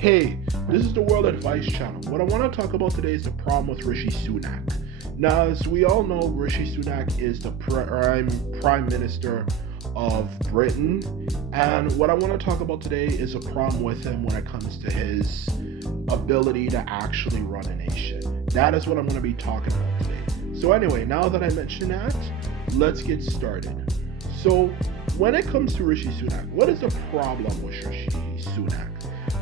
Hey, this is the World Advice Channel. What I want to talk about today is the problem with Rishi Sunak. Now, as we all know, Rishi Sunak is the Prime Minister of Britain, and what I want to talk about today is a problem with him when it comes to his ability to actually run a nation. That is what I'm going to be talking about today. So anyway, now that I mentioned that, let's get started. So, when it comes to Rishi Sunak, what is the problem with Rishi Sunak?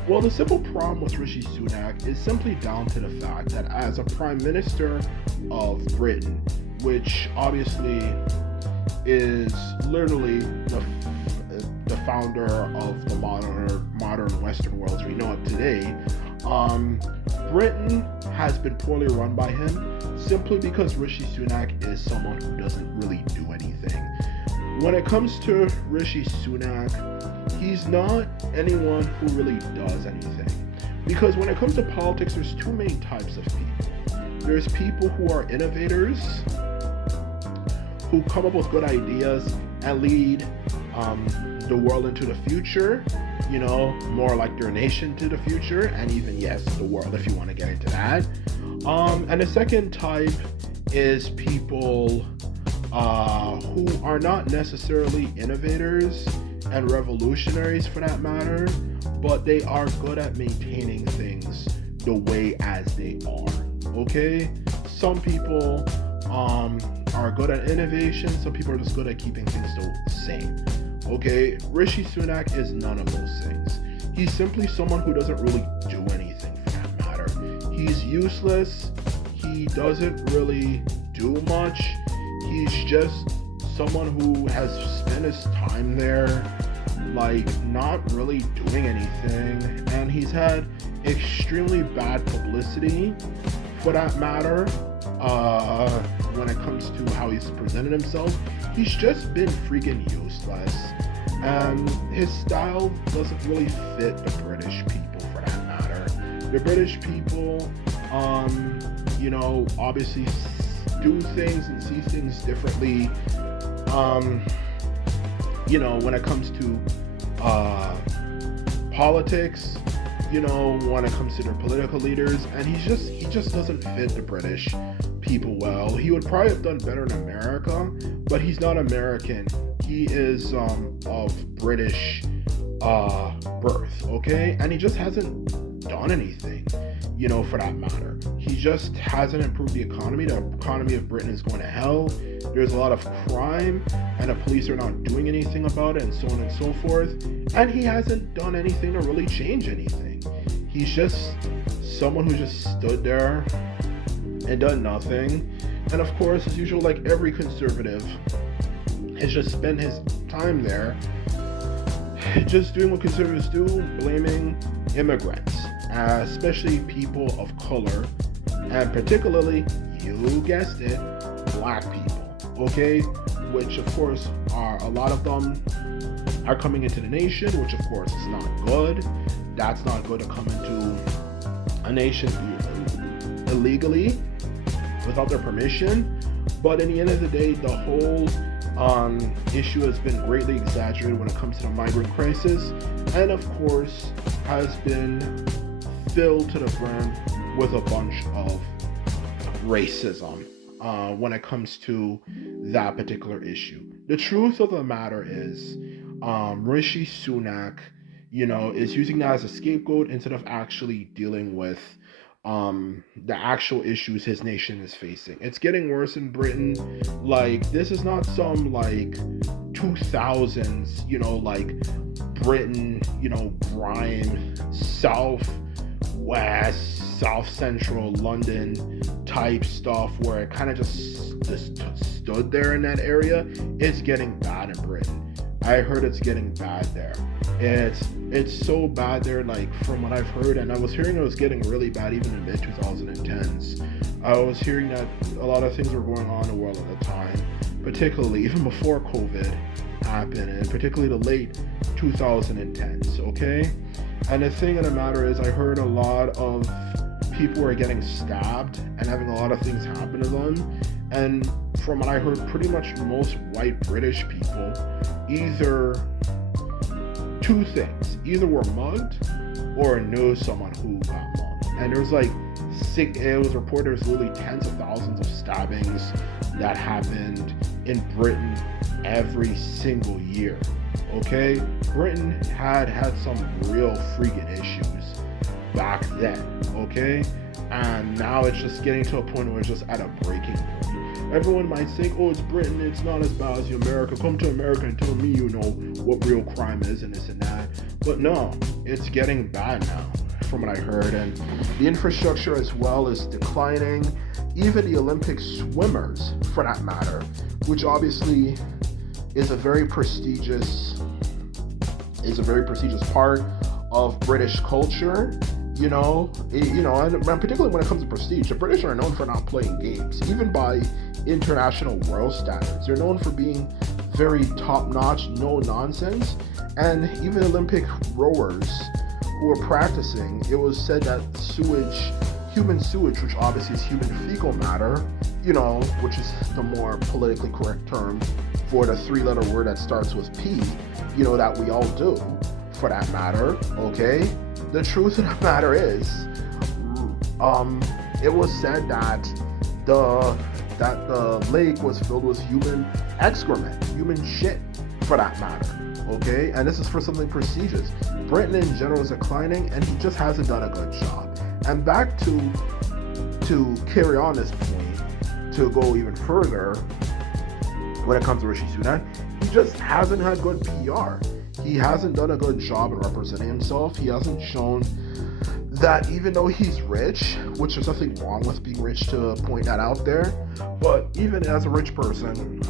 Well, the simple problem with Rishi Sunak is simply down to the fact that as a Prime Minister of Britain, which obviously is literally the founder of the modern Western world as we know it today, Britain has been poorly run by him simply because Rishi Sunak is someone who doesn't really do anything. When it comes to Rishi Sunak, he's not anyone who really does anything. Because when it comes to politics, there's two main types of people. There's people who are innovators, who come up with good ideas and lead the world into the future, more like their nation to the future, and even, yes, the world if you want to get into that. And the second type is people who are not necessarily innovators and revolutionaries for that matter, but they are good at maintaining things the way as they are. Okay? Some people are good at innovation, some people are just good at keeping things the same. Okay? Rishi Sunak is none of those things. He's simply someone who doesn't really do anything for that matter. He's useless. He doesn't really do much. He's just someone who has spent his time there, not really doing anything, and he's had extremely bad publicity, for that matter, when it comes to how he's presented himself. He's just been freaking useless, and his style doesn't really fit the British people, for that matter. The British people, obviously do things and see things differently, when it comes to politics, when it comes to their political leaders, and he just doesn't fit the British people well. He would probably have done better in America, but he's not American. He is of British birth, okay? And he just hasn't done anything, for that matter. He just hasn't improved the economy. The economy of Britain is going to hell. There's a lot of crime, and the police are not doing anything about it, and so on and so forth. And he hasn't done anything to really change anything. He's just someone who just stood there and done nothing. And of course, as usual, like every conservative, has just spent his time there just doing what conservatives do, blaming immigrants, especially people of color, and particularly, you guessed it, black people, okay? Which of course a lot of them are coming into the nation, which of course is not good. That's not good to come into a nation illegally without their permission. But in the end of the day, the whole issue has been greatly exaggerated when it comes to the migrant crisis, and of course has been filled to the brim with a bunch of racism when it comes to that particular issue. The truth of the matter is, Rishi Sunak, is using that as a scapegoat instead of actually dealing with the actual issues his nation is facing. It's getting worse in Britain. This is not some 2000s, Britain, grime, southwest, south central London type stuff where it kind of just stood there in that area. It's getting bad in Britain. I heard it's getting bad there. It's so bad there, from what I've heard, and I was hearing it was getting really bad even in mid-2010s. I was hearing that a lot of things were going on in the world at the time, particularly even before COVID happened, and particularly the late 2010s, okay? And the thing of the matter is, I heard a lot of people were getting stabbed and having a lot of things happen to them, and from what I heard, pretty much most white British people either two things: either were mugged or knew someone who got mugged. And there's like it was reported there's literally tens of thousands of stabbings that happened in Britain every single year. Okay, Britain had some real freaking issues back then. Okay, and now it's just getting to a point where it's just at a breaking point. Everyone might think, oh, it's Britain, it's not as bad as America. Come to America and tell me you know what real crime is and this and that. But no, it's getting bad now, from what I heard. And the infrastructure as well is declining. Even the Olympic swimmers, for that matter, which obviously is a very prestigious part of British culture. And particularly when it comes to prestige, the British are known for not playing games, even by international world standards. They're known for being very top-notch, no nonsense. And even Olympic rowers who were practicing, it was said that human sewage, which obviously is human fecal matter, which is the more politically correct term for the three-letter word that starts with P, that we all do, for that matter, okay? The truth of the matter is, it was said that the lake was filled with human excrement, human shit, for that matter, okay? And this is for something prestigious. Britain in general is declining, and he just hasn't done a good job. And back to carry on this point, to go even further, when it comes to Rishi Sunak, he just hasn't had good PR. He hasn't done a good job in representing himself. He hasn't shown that even though he's rich, which there's nothing wrong with being rich to point that out there, but even as a rich person,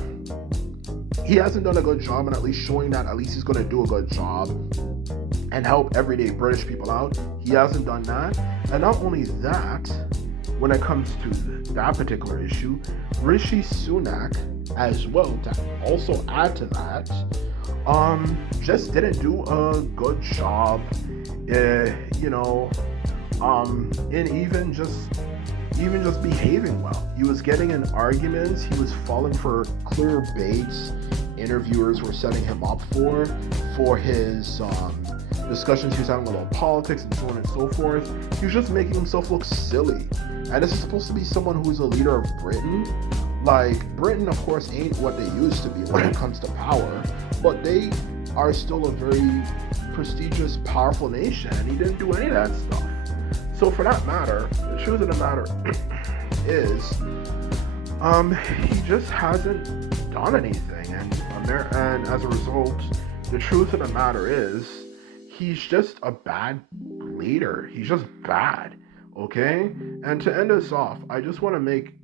he hasn't done a good job in at least showing that at least he's going to do a good job and help everyday British people out. He hasn't done that. And not only that, when it comes to that particular issue, Rishi Sunak as well, to also add to that, just didn't do a good job, in even just behaving well. He was getting in arguments. He was falling for clear baits. Interviewers were setting him up for his discussions he was having about politics and so on and so forth. He was just making himself look silly. And this is supposed to be someone who's a leader of Britain. Like, Britain, of course, ain't what they used to be when it comes to power, but they are still a very prestigious, powerful nation, and he didn't do any of that stuff. So for that matter, the truth of the matter is, he just hasn't done anything, and as a result, the truth of the matter is, he's just a bad leader. He's just bad. Okay? And to end us off, I just want to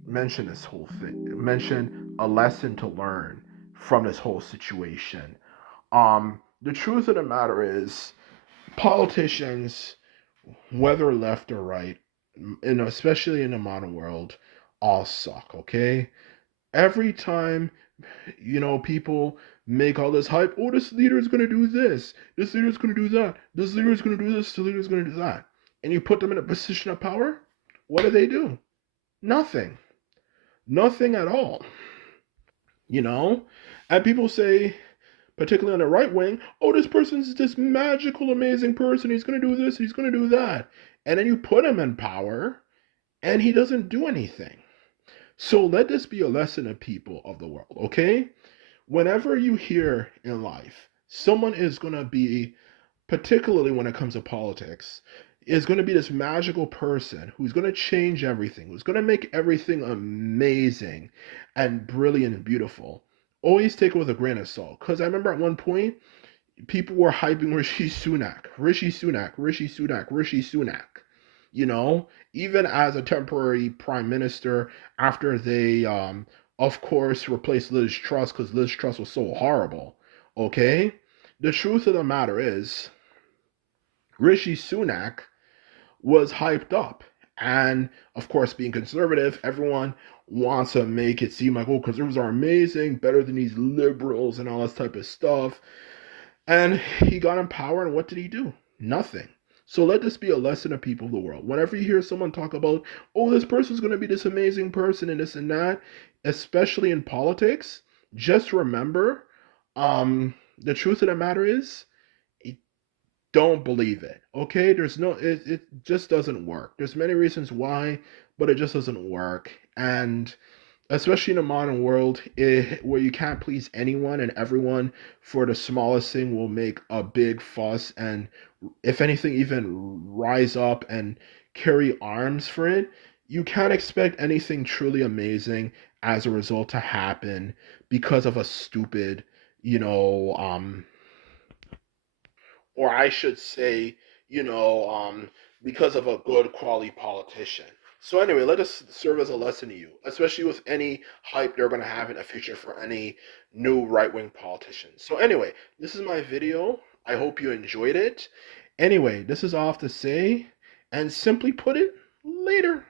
mention this whole thing, mention a lesson to learn from this whole situation. The truth of the matter is, politicians, whether left or right, and especially in the modern world, all suck, okay? Every time, people make all this hype, oh, this leader is going to do this leader is going to do that, this leader is going to do this, this leader is going to do that. And you put them in a position of power, what do? Nothing. Nothing at all. And people say, particularly on the right wing, oh, this person's this magical, amazing person. He's going to do this, he's going to do that. And then you put him in power, and he doesn't do anything. So let this be a lesson to people of the world, okay? Whenever you hear in life, someone is going to be, particularly when it comes to politics, is going to be this magical person who's going to change everything, who's going to make everything amazing and brilliant and beautiful. Always take it with a grain of salt. Because I remember at one point, people were hyping Rishi Sunak. Even as a temporary prime minister, after they, of course, replaced Liz Truss because Liz Truss was so horrible. Okay? The truth of the matter is, Rishi Sunak was hyped up. And, of course, being conservative, everyone wants to make it seem like, oh, conservatives are amazing, better than these liberals and all this type of stuff. And he got in power, and what did he do? Nothing. So let this be a lesson to people of the world. Whenever you hear someone talk about, oh, this person's going to be this amazing person and this and that, especially in politics, just remember, the truth of the matter is, don't believe it. Okay, there's no, it just doesn't work. There's many reasons why, but it just doesn't work. And especially in a modern world where you can't please anyone and everyone for the smallest thing will make a big fuss and, if anything, even rise up and carry arms for it. You can't expect anything truly amazing as a result to happen because of a stupid, you know, or I should say, you know, because of a good quality politician. So anyway, let us serve as a lesson to you, especially with any hype they're going to have in the future for any new right-wing politicians. So anyway, this is my video. I hope you enjoyed it. Anyway, this is all I have to say, and simply put it, later.